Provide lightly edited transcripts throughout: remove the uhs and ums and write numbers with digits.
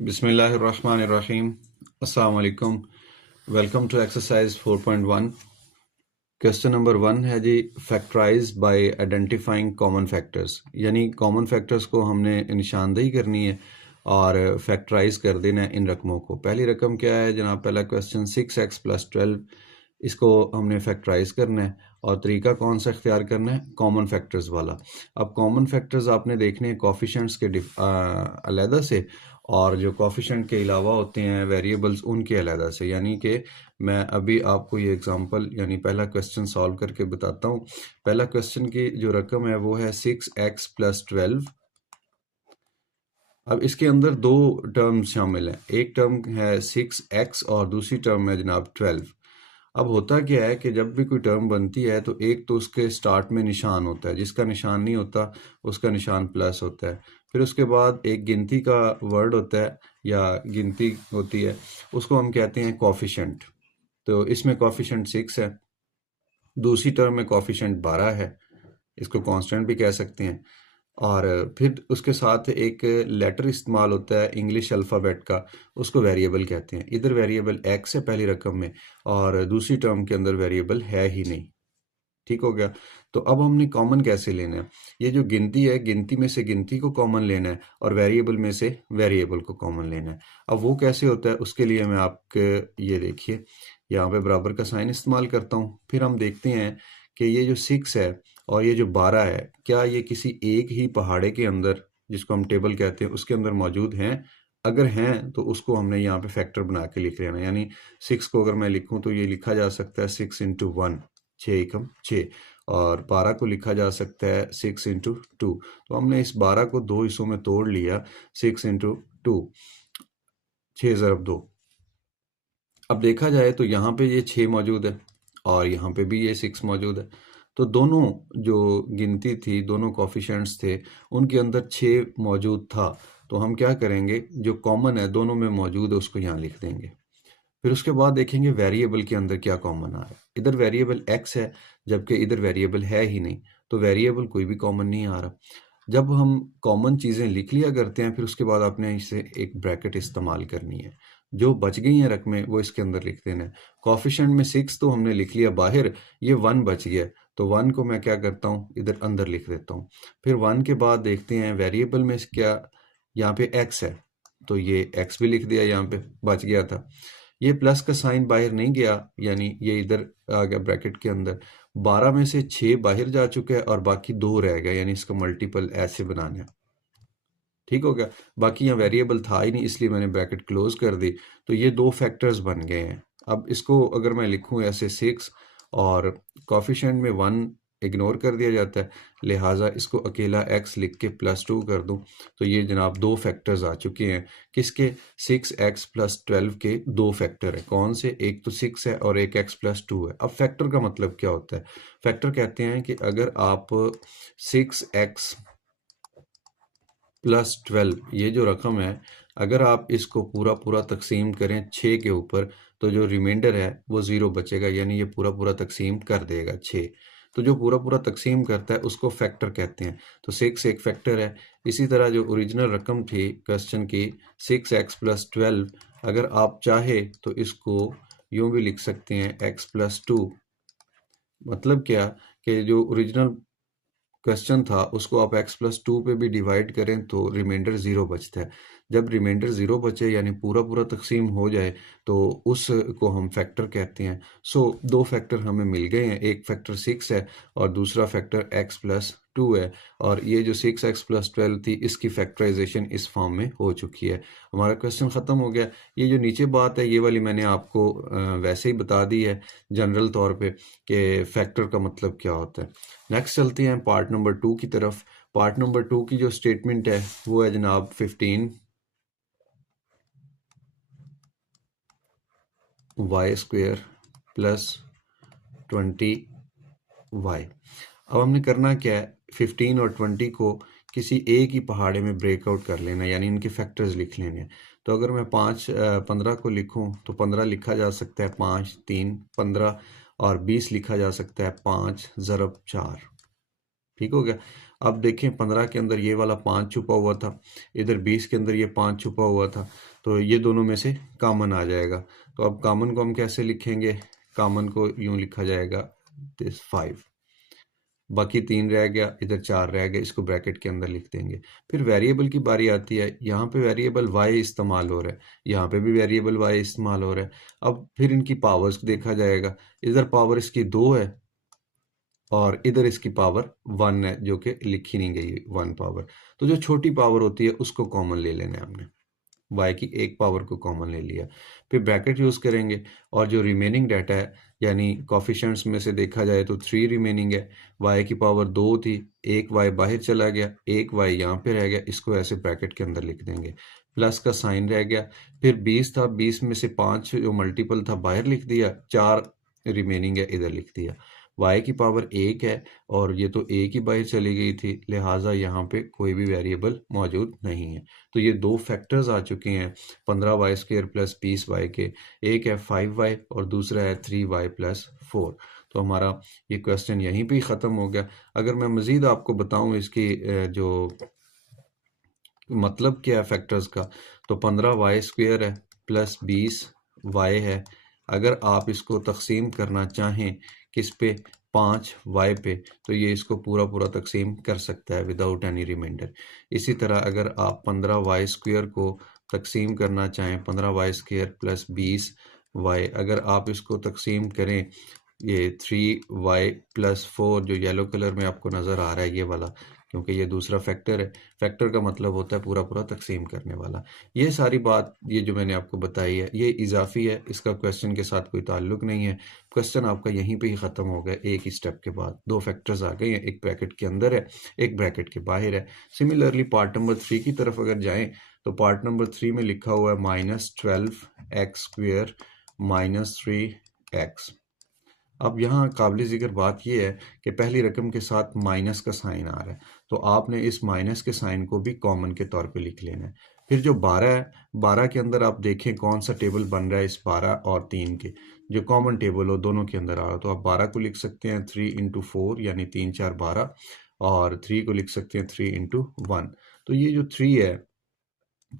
बिस्मिल्लाहिर्रहमानिर्रहीम। अस्सलाम वालेकुम। Welcome to exercise 4.1। Question number 1 है जी, factorise by identifying common factors. यानी कॉमन फैक्टर्स को हमने निशानदेही करनी है और फैक्टराइज कर देना है इन रकमों को। पहली रकम क्या है जनाब? पहला क्वेश्चन 6x+12, इसको हमने फैक्टराइज करना है और तरीका कौन सा इख्तियार करना है? कॉमन फैक्टर्स वाला। अब कॉमन फैक्टर्स आपने देखने हैं कोफिशिएंट्स के अलहदा से, और जो कोफिशिएंट के अलावा होते हैं वेरिएबल्स उनके अलहदा से। यानी कि मैं अभी आपको ये एग्जांपल यानी पहला क्वेश्चन सॉल्व करके बताता हूँ। पहला क्वेश्चन की जो रकम है वो है 6x+12। अब इसके अंदर दो टर्म शामिल हैं, एक टर्म है 6x और दूसरी टर्म है जनाब 12। अब होता क्या है कि जब भी कोई टर्म बनती है तो एक तो उसके स्टार्ट में निशान होता है, जिसका निशान नहीं होता उसका निशान प्लस होता है। फिर उसके बाद एक गिनती का वर्ड होता है या गिनती होती है, उसको हम कहते हैं कोफिशिएंट। तो इसमें कोफिशिएंट 6 है, दूसरी टर्म में कोफिशिएंट 12 है, इसको कांस्टेंट भी कह सकते हैं। और फिर उसके साथ एक लेटर इस्तेमाल होता है इंग्लिश अल्फ़ाबेट का, उसको वेरिएबल कहते हैं। इधर वेरिएबल एक्स है पहली रकम में और दूसरी टर्म के अंदर वेरिएबल है ही नहीं। ठीक हो गया? तो अब हमने कॉमन कैसे लेना है? ये जो गिनती है, गिनती में से गिनती को कॉमन लेना है और वेरिएबल में से वेरिएबल को कॉमन लेना है। अब वो कैसे होता है उसके लिए मैं आपके ये देखिए यहाँ पे बराबर का साइन इस्तेमाल करता हूँ। फिर हम देखते हैं कि ये जो 6 है और ये जो 12 है, क्या ये किसी एक ही पहाड़े के अंदर, जिसको हम टेबल कहते हैं, उसके अंदर मौजूद हैं? अगर हैं तो उसको हमने यहाँ पे फैक्टर बना के लिख लेना। यानी 6 को अगर मैं लिखूँ तो ये लिखा जा सकता है 6 × 1, 6 एकम 6। और 12 को लिखा जा सकता है 6 × 2। तो हमने इस 12 को दो हिस्सों में तोड़ लिया, 6 × 2, 6 ज़रब 2। अब देखा जाए तो यहाँ पे ये 6 मौजूद है और यहाँ पे भी ये 6 मौजूद है। तो दोनों जो गिनती थी, दोनों कोफिशिएंट्स थे, उनके अंदर 6 मौजूद था। तो हम क्या करेंगे, जो कॉमन है दोनों में मौजूद है उसको यहाँ लिख देंगे। फिर उसके बाद देखेंगे वेरिएबल के अंदर क्या कॉमन आ रहा है। इधर वेरिएबल x है जबकि इधर वेरिएबल है ही नहीं, तो वेरिएबल कोई भी कॉमन नहीं आ रहा। जब हम कॉमन चीज़ें लिख लिया करते हैं फिर उसके बाद आपने इसे एक ब्रैकेट इस्तेमाल करनी है। जो बच गई हैं रकमें वो इसके अंदर लिख देना है। कोफिशिएंट में 6 तो हमने लिख लिया बाहर, ये 1 बच गया, तो 1 को मैं क्या करता हूँ इधर अंदर लिख देता हूँ। फिर 1 के बाद देखते हैं वेरिएबल में क्या, यहाँ पे x है तो ये x भी लिख दिया, यहाँ पे बच गया था। ये प्लस का साइन बाहर नहीं गया, यानी ये इधर आ गया ब्रैकेट के अंदर। 12 में से 6 बाहर जा चुके हैं और बाकी 2 रह गया, यानी इसका मल्टीपल ऐसे बनाना है। ठीक हो गया? बाकी यहाँ वेरिएबल था ही नहीं इसलिए मैंने ब्रैकेट क्लोज कर दी। तो ये 2 फैक्टर्स बन गए हैं। अब इसको अगर मैं लिखूँ ऐसे 6 और कोफिशिएंट में 1 इग्नोर कर दिया जाता है, लिहाजा इसको अकेला x लिख के +2 कर दूं तो ये जनाब 2 फैक्टर्स आ चुके हैं। किसके? 6x+12 के 2 फैक्टर है। कौन से? एक तो 6 है और एक x+2 है। अब फैक्टर का मतलब क्या होता है? फैक्टर कहते हैं कि अगर आप 6x +12 ये जो रकम है, अगर आप इसको पूरा पूरा तकसीम करें 6 के ऊपर तो जो रिमाइंडर है वो 0 बचेगा, यानी ये पूरा पूरा तकसीम कर देगा 6। तो जो पूरा पूरा तकसीम करता है उसको फैक्टर कहते हैं। तो 6 एक फैक्टर है। इसी तरह जो ओरिजिनल रकम थी क्वेश्चन की 6x+12, अगर आप चाहे तो इसको यूं भी लिख सकते हैं x+2। मतलब क्या कि जो ओरिजिनल क्वेश्चन था उसको आप x+2 पे भी डिवाइड करें तो रिमाइंडर 0 बचता है। जब रिमाइंडर 0 बचे यानी पूरा पूरा तकसीम हो जाए तो उसको हम फैक्टर कहते हैं। सो 2 फैक्टर हमें मिल गए हैं, एक फैक्टर 6 है और दूसरा फैक्टर x+2 है। और ये जो 6x+12 थी इसकी फैक्टराइजेशन इस फॉर्म में हो चुकी है। हमारा क्वेश्चन ख़त्म हो गया। ये जो नीचे बात है ये वाली मैंने आपको वैसे ही बता दी है जनरल तौर पे कि फैक्टर का मतलब क्या होता है। नेक्स्ट चलते हैं पार्ट नंबर 2 की तरफ। पार्ट नंबर 2 की जो स्टेटमेंट है वो है जनाब 15 y² प्लस 20 y। अब हमने करना क्या है, 15 और 20 को किसी एक ही पहाड़े में ब्रेकआउट कर लेना, यानी इनके फैक्टर्स लिख लेने। तो अगर मैं 15 को लिखूं तो 15 लिखा जा सकता है 5 3 15 और 20 लिखा जा सकता है 5 ज़रब 4। ठीक हो गया? अब देखें 15 के अंदर ये वाला 5 छुपा हुआ था, इधर 20 के अंदर ये 5 छुपा हुआ था, तो ये दोनों में से कॉमन आ जाएगा। तो अब कॉमन को हम कैसे लिखेंगे? कॉमन को यूं लिखा जाएगा दिस 5, बाकी 3 रह गया, इधर 4 रह गया, इसको ब्रैकेट के अंदर लिख देंगे। फिर वेरिएबल की बारी आती है, यहाँ पे वेरिएबल y इस्तेमाल हो रहा है, यहाँ पे भी वेरिएबल y इस्तेमाल हो रहा है। अब फिर इनकी पावर्स देखा जाएगा, इधर पावर इसकी 2 है और इधर इसकी पावर 1 है, जो कि लिखी नहीं गई 1 पावर। तो जो छोटी पावर होती है उसको कॉमन ले लेना है हमने, y की एक पावर को कॉमन ले लिया, फिर ब्रैकेट यूज करेंगे और जो रिमेनिंग डाटा है यानी कॉफिशेंट्स में से देखा जाए तो 3 रिमेनिंग है, y की पावर 2 थी, एक y बाहर चला गया, एक y यहाँ पे रह गया, इसको ऐसे ब्रैकेट के अंदर लिख देंगे, प्लस का साइन रह गया। फिर 20 था, 20 में से 5 जो मल्टीपल था बाहर लिख दिया, 4 रिमेनिंग है इधर लिख दिया। y की पावर 1 है और ये तो एक ही बाहर चली गई थी, लिहाजा यहाँ पे कोई भी वेरिएबल मौजूद नहीं है। तो ये दो फैक्टर्स आ चुके हैं 15y² प्लस 20y के, एक है 5y और दूसरा है 3y प्लस 4। तो हमारा ये क्वेश्चन यहीं पे ही ख़त्म हो गया। अगर मैं मज़ीद आपको बताऊं इसकी जो मतलब क्या है फैक्टर्स का, तो 15y² है प्लस 20y है। अगर आप इसको तकसीम करना चाहें किस पे, 5y पे, तो ये इसको पूरा पूरा तकसीम कर सकता है विदाउट एनी रिमाइंडर। इसी तरह अगर आप 15y² को तकसीम करना चाहें, 15y² प्लस 20y, अगर आप इसको तकसीम करें, ये 3y प्लस 4 जो येलो कलर में आपको नज़र आ रहा है ये वाला, क्योंकि ये दूसरा फैक्टर है, फैक्टर का मतलब होता है पूरा पूरा तकसीम करने वाला। ये सारी बात ये जो मैंने आपको बताई है ये इजाफी है, इसका क्वेश्चन के साथ कोई ताल्लुक नहीं है। क्वेश्चन आपका यहीं पे ही ख़त्म हो गया, एक ही स्टेप के बाद दो फैक्टर्स आ गए हैं, एक ब्रैकेट के अंदर है, एक ब्रैकेट के बाहर है। सिमिलरली पार्ट नंबर 3 की तरफ अगर जाएं तो पार्ट नंबर 3 में लिखा हुआ है -12x² -3x। अब यहाँ काबिल ज़िक्र बात यह है कि पहली रकम के साथ माइनस का साइन आ रहा है, तो आपने इस माइनस के साइन को भी कॉमन के तौर पे लिख लेना है। फिर जो 12 है, 12 के अंदर आप देखें कौन सा टेबल बन रहा है, इस 12 और 3 के जो कॉमन टेबल हो दोनों के अंदर आ रहा है, तो आप 12 को लिख सकते हैं 3 × 4 यानी 3 4 12, और 3 को लिख सकते हैं 3 × 1। तो ये जो 3 है,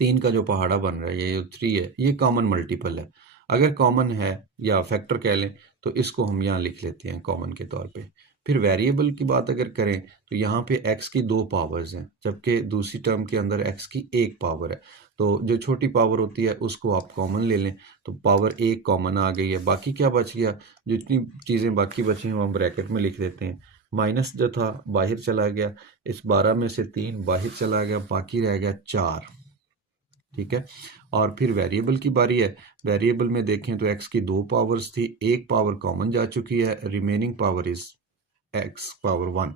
3 का जो पहाड़ा बन रहा है, ये जो 3 है ये कॉमन मल्टीपल है। अगर कॉमन है या फैक्टर कह लें तो इसको हम यहाँ लिख लेते हैं कॉमन के तौर पे। फिर वेरिएबल की बात अगर करें तो यहाँ पे x की 2 पावर्स हैं, जबकि दूसरी टर्म के अंदर x की 1 पावर है। तो जो छोटी पावर होती है उसको आप कॉमन ले लें, तो पावर 1 कॉमन आ गई है। बाकी क्या बच गया, जितनी चीज़ें बाकी बची हैं वो हम ब्रैकेट में लिख देते हैं। माइनस जो था बाहर चला गया, इस 12 में से 3 बाहर चला गया, बाकी रह गया 4। ठीक है, और फिर वेरिएबल की बारी है। वेरिएबल में देखें तो x की 2 पावर्स थी, एक पावर कॉमन जा चुकी है, remaining power is x power 1।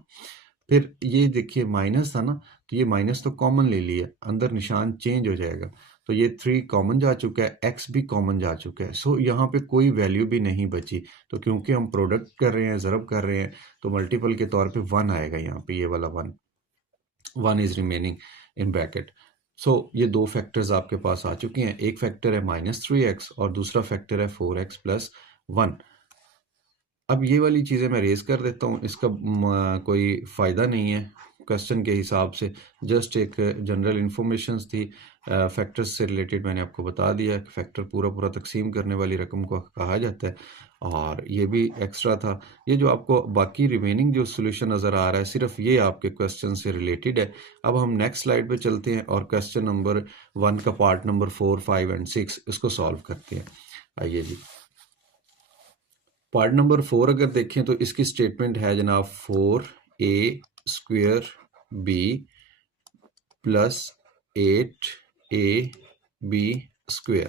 फिर ये देखिए माइनस था ना, तो ये माइनस तो कॉमन ले लिया, अंदर निशान चेंज हो जाएगा, तो ये 3 कॉमन जा चुका है, x भी कॉमन जा चुका है। सो यहाँ पे कोई वैल्यू भी नहीं बची, तो क्योंकि हम प्रोडक्ट कर रहे हैं, ज़रब कर रहे हैं, तो मल्टीपल के तौर पे 1 आएगा यहाँ पे, ये वाला 1 इज रिमेनिंग इन ब्रैकेट। सो ये दो फैक्टर्स आपके पास आ चुके हैं, एक फैक्टर है -3x और दूसरा फैक्टर है 4x प्लस 1। अब ये वाली चीज़ें मैं रेज कर देता हूँ, इसका कोई फ़ायदा नहीं है क्वेश्चन के हिसाब से, जस्ट एक जनरल इन्फॉर्मेशंस थी। फैक्टर्स से रिलेटेड मैंने आपको बता दिया कि फैक्टर पूरा पूरा तकसीम करने वाली रकम को कहा जाता है, और ये भी एक्स्ट्रा था। ये जो आपको बाकी रिमेनिंग जो सोल्यूशन नज़र आ रहा है सिर्फ ये आपके क्वेश्चन से रिलेटेड है। अब हम नेक्स्ट स्लाइड पे चलते हैं और क्वेश्चन नंबर 1 का पार्ट नंबर 4, 5 एंड 6 इसको सॉल्व करते हैं। आइए जी, पार्ट नंबर 4 अगर देखें तो इसकी स्टेटमेंट है जनाब 4a² b प्लस 8ab²।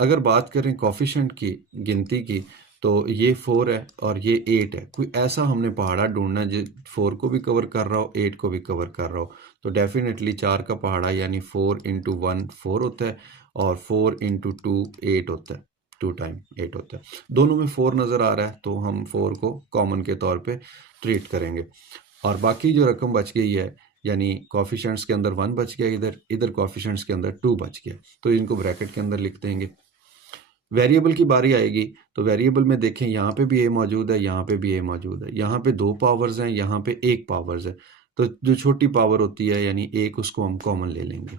अगर बात करें कॉफिशेंट की, गिनती की, तो ये 4 है और ये 8 है। कोई ऐसा हमने पहाड़ा ढूंढना है जो 4 को भी कवर कर रहा हो, 8 को भी कवर कर रहा हो, तो डेफिनेटली 4 का पहाड़ा यानी 4 × 1 4 होता है और 4 × 2 8 होता है, 2 टाइम 8 होता है। दोनों में 4 नज़र आ रहा है तो हम 4 को कॉमन के तौर पे ट्रीट करेंगे, और बाकी जो रकम बच गई है यानी कॉफिशेंट्स के अंदर 1 बच गया, इधर इधर कॉफिशेंट्स के अंदर 2 बच गया, तो इनको ब्रैकेट के अंदर लिख देंगे। वेरिएबल की बारी आएगी तो वेरिएबल में देखें यहाँ पे भी ए मौजूद है, यहाँ पे भी ए मौजूद है, यहाँ पे 2 पावर्स हैं, यहाँ पे 1 पावर्स है। तो जो छोटी पावर होती है यानी 1 उसको हम कॉमन ले लेंगे।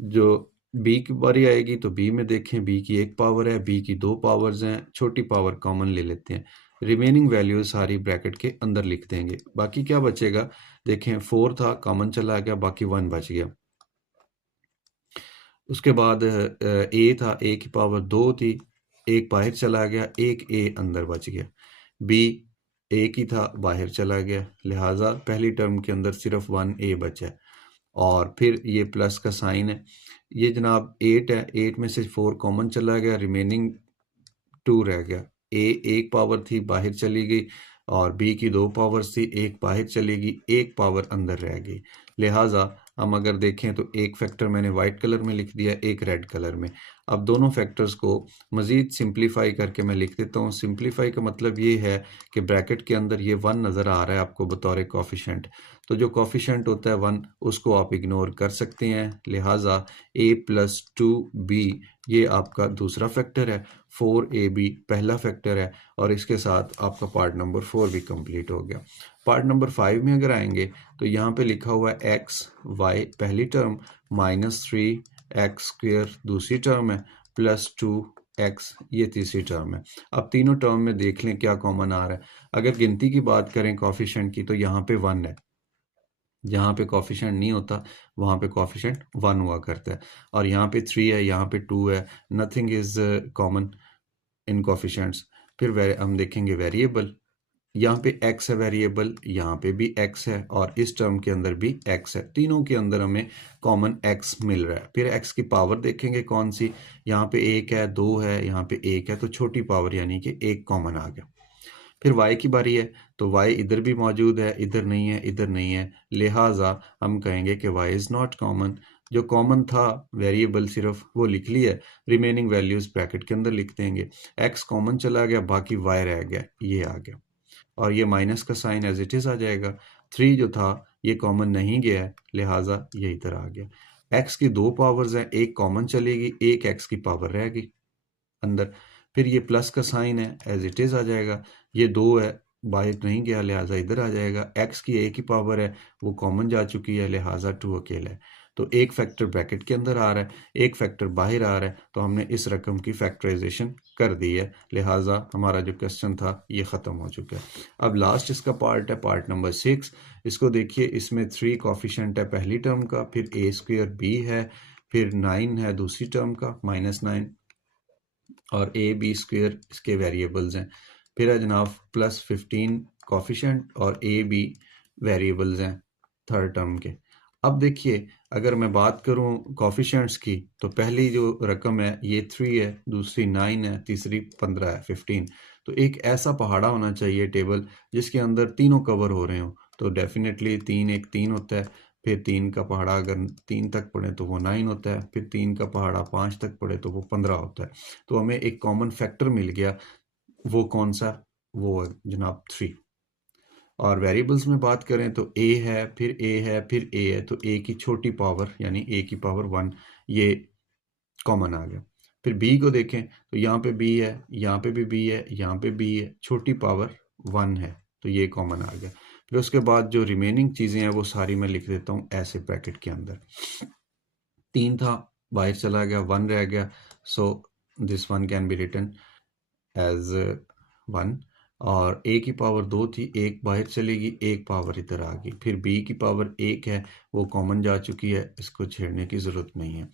जो बी की बारी आएगी तो बी में देखें बी की 1 पावर है, बी की 2 पावर्स हैं, छोटी पावर कॉमन ले लेते हैं। रिमेनिंग वैल्यूज सारी ब्रैकेट के अंदर लिख देंगे। बाकी क्या बचेगा, देखें 4 था, कॉमन चला गया, बाकी 1 बच गया। उसके बाद ए था, ए की पावर 2 थी, एक बाहर चला गया, एक ए अंदर बच गया। बी ए की था, बाहर चला गया, लिहाजा पहली टर्म के अंदर सिर्फ 1 ए बचा है। और फिर ये प्लस का साइन है, ये जनाब 8 है, 8 में से 4 कॉमन चला गया, रिमेनिंग 2 रह गया। ए 1 पावर थी, बाहर चली गई, और बी की 2 पावर्स थी, एक बाहर चली गई, 1 पावर अंदर रह गई। लिहाजा हम अगर देखें तो एक फैक्टर मैंने वाइट कलर में लिख दिया, एक रेड कलर में। अब दोनों फैक्टर्स को मज़ीद सिंप्लीफाई करके मैं लिख देता हूँ। सिंप्लीफाई का मतलब ये है कि ब्रैकेट के अंदर ये 1 नज़र आ रहा है आपको बतौर कोफिशेंट, तो जो कोफिशेंट होता है 1 उसको आप इग्नोर कर सकते हैं। लिहाजा a + 2b ये आपका दूसरा फैक्टर है, 4ab पहला फैक्टर है, और इसके साथ आपका पार्ट नंबर 4 भी कंप्लीट हो गया। पार्ट नंबर 5 में अगर आएंगे तो यहाँ पे लिखा हुआ है x y पहली टर्म, -3x² दूसरी टर्म है, +2x ये तीसरी टर्म है। अब तीनों टर्म में देख लें क्या कॉमन आ रहा है। अगर गिनती की बात करें कोफिशिएंट की तो यहाँ पे 1 है, जहाँ पे कोफिशिएंट नहीं होता वहाँ पे कोफिशिएंट 1 हुआ करता है, और यहाँ पे 3 है, यहाँ पे 2 है, nothing is common in coefficients. फिर हम देखेंगे वेरिएबल, यहाँ पे x है वेरिएबल, यहाँ पे भी x है, और इस टर्म के अंदर भी x है। तीनों के अंदर हमें कॉमन x मिल रहा है। फिर x की पावर देखेंगे कौन सी, यहाँ पे 1 है, 2 है, यहाँ पे 1 है, तो छोटी पावर यानी कि 1 कॉमन आ गया। फिर y की बारी है तो y इधर भी मौजूद है, इधर नहीं है, इधर नहीं है, लिहाजा हम कहेंगे कि y इज़ नॉट कॉमन। जो कॉमन था वेरिएबल सिर्फ वो लिख लिया, रिमेनिंग वैल्यूज ब्रैकेट के अंदर लिख देंगे। x कॉमन चला गया, बाकी y रह गया, ये आ गया, और ये माइनस का साइन एज इट इज़ आ जाएगा। 3 जो था ये कॉमन नहीं गया है, लिहाजा ये इधर आ गया। x की 2 पावर्स हैं, एक कॉमन चलेगी, एक x की पावर रह गई अंदर। फिर ये प्लस का साइन है, एज इट इज़ आ जाएगा। ये 2 है, बाहर नहीं गया, लिहाजा इधर आ जाएगा। x की a की पावर है, वो कॉमन जा चुकी है, लिहाजा 2 अकेला है। तो एक फैक्टर ब्रैकेट के अंदर आ रहा है, एक फैक्टर बाहर आ रहा है, तो हमने इस रकम की फैक्टराइजेशन कर दी है, लिहाजा हमारा जो क्वेश्चन था ये ख़त्म हो चुका है। अब लास्ट इसका पार्ट है, पार्ट नंबर 6। इसको देखिए, इसमें 3 कोफिशिएंट है पहली टर्म का, फिर a² b है, फिर 9 है दूसरी टर्म का, -9, और a b² इसके वेरिएबल्स हैं। फिर है जनाब +15 कोफिशिएंट, और a b वेरिएबल्स हैं थर्ड टर्म के। अब देखिए, अगर मैं बात करूं कोफिशिएंट्स की तो पहली जो रकम है ये 3 है, दूसरी 9 है, तीसरी 15 है, 15। तो एक ऐसा पहाड़ा होना चाहिए टेबल जिसके अंदर तीनों कवर हो रहे हो, तो डेफिनेटली 3 एक 3 होता है, फिर 3 का पहाड़ा अगर 3 तक पढ़े तो वो 9 होता है, फिर 3 का पहाड़ा 5 तक पढ़े तो वो 15 होता है। तो हमें एक कॉमन फैक्टर मिल गया, वो कौन सा, वो है जनाब 3। और वेरिएबल्स में बात करें तो a है, फिर a है, फिर a है, तो a की छोटी पावर यानी a की पावर 1 ये कॉमन आ गया। फिर b को देखें तो यहाँ पे b है, यहाँ पे भी b है, यहाँ पे b है, छोटी पावर 1 है, तो ये कॉमन आ गया। फिर उसके बाद जो रिमेनिंग चीज़ें हैं वो सारी मैं लिख देता हूँ ऐसे ब्रैकेट के अंदर। 3 था, बाहर चला गया, 1 रह गया, so this 1 can be written as 1। और a की पावर 2 थी, एक बाहर चलेगी, एक पावर इधर आ गई। फिर b की पावर 1 है, वो कॉमन जा चुकी है, इसको छेड़ने की ज़रूरत नहीं है।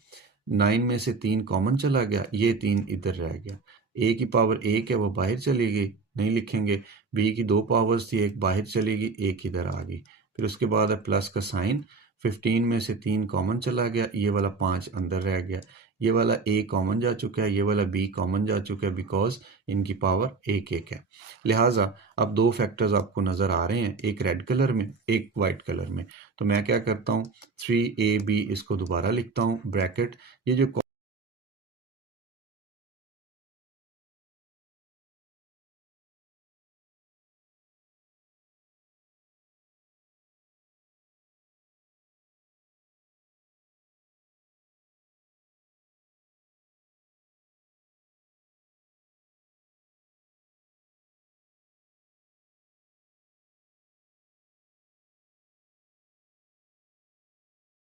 9 में से 3 कॉमन चला गया, ये 3 इधर रह गया। a की पावर 1 है, वो बाहर चली गई, नहीं लिखेंगे। b की 2 पावर्स थी, एक बाहर चलेगी, एक इधर आ गई। फिर उसके बाद है प्लस का साइन, 15 में से 3 कॉमन चला गया, ये वाला 5 अंदर रह गया। ये वाला a कॉमन जा चुका है, ये वाला b कॉमन जा चुका है, बिकॉज इनकी पावर एक एक है। लिहाजा अब 2 फैक्टर्स आपको नज़र आ रहे हैं, एक रेड कलर में, एक वाइट कलर में। तो मैं क्या करता हूँ, 3ab इसको दोबारा लिखता हूँ ब्रैकेट, ये जो